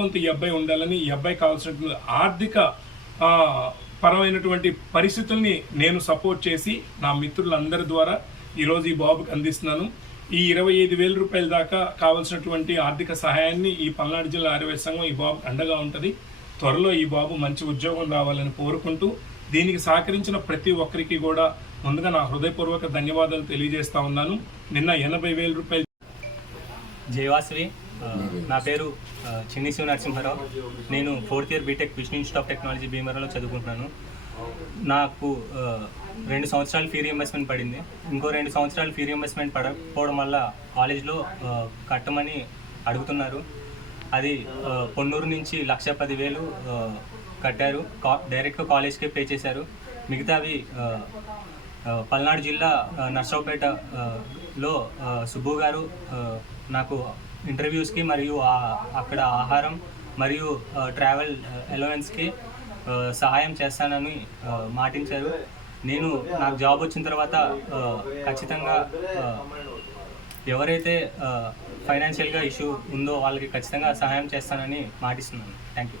కొంత ఈ అబ్బాయి ఉండాలని ఈ అబ్బాయి కావాల్సినటువంటి ఆర్థిక పరమైనటువంటి పరిస్థితుల్ని నేను సపోర్ట్ చేసి నా మిత్రులందరి ద్వారా ఈరోజు ఈ బాబుకి అందిస్తున్నాను. ఈ ఇరవై ఐదు వేల రూపాయల దాకా కావాల్సినటువంటి ఆర్థిక సహాయాన్ని ఈ పల్నాడు జిల్లా ఆరోగ్య సంఘం ఈ బాబుకి అండగా ఉంటుంది. త్వరలో ఈ బాబు మంచి ఉద్యోగం రావాలని కోరుకుంటూ దీనికి సహకరించిన ప్రతి ఒక్కరికి కూడా ముందుగా నా హృదయపూర్వక ధన్యవాదాలు తెలియజేస్తా ఉన్నాను. నిన్న ఎనభై వేల రూపాయలు జయవాసవి నా పేరు చిన్ని శివ నరసింహారావు. నేను fourth year BTech Vishnu institute of technology భీమవరంలో చదువుకుంటున్నాను. నాకు రెండు సంవత్సరాలు ఫీ రియంబర్స్మెంట్ పడింది. ఇంకో రెండు సంవత్సరాలు ఫీ రియంబర్స్మెంట్ పడకపోవడం వల్ల కాలేజ్లో కట్టమని అడుగుతున్నారు. అది పొన్నూరు నుంచి లక్ష పదివేలు కట్టారు. కా డైరెక్ట్గా కాలేజ్కే పే చేశారు. మిగతావి పల్నాడు జిల్లా నర్సరావుపేటలో సుబ్బు గారు నాకు ఇంటర్వ్యూస్కి మరియు అక్కడ ఆహారం మరియు ట్రావెల్ అలవెన్స్కి సహాయం చేస్తానని మాటించారు. నేను నాకు జాబ్ వచ్చిన తర్వాత ఖచ్చితంగా ఎవరైతే ఫైనాన్షియల్గా ఇష్యూ ఉందో వాళ్ళకి ఖచ్చితంగా సహాయం చేస్తానని మాటిస్తున్నాను. Thank you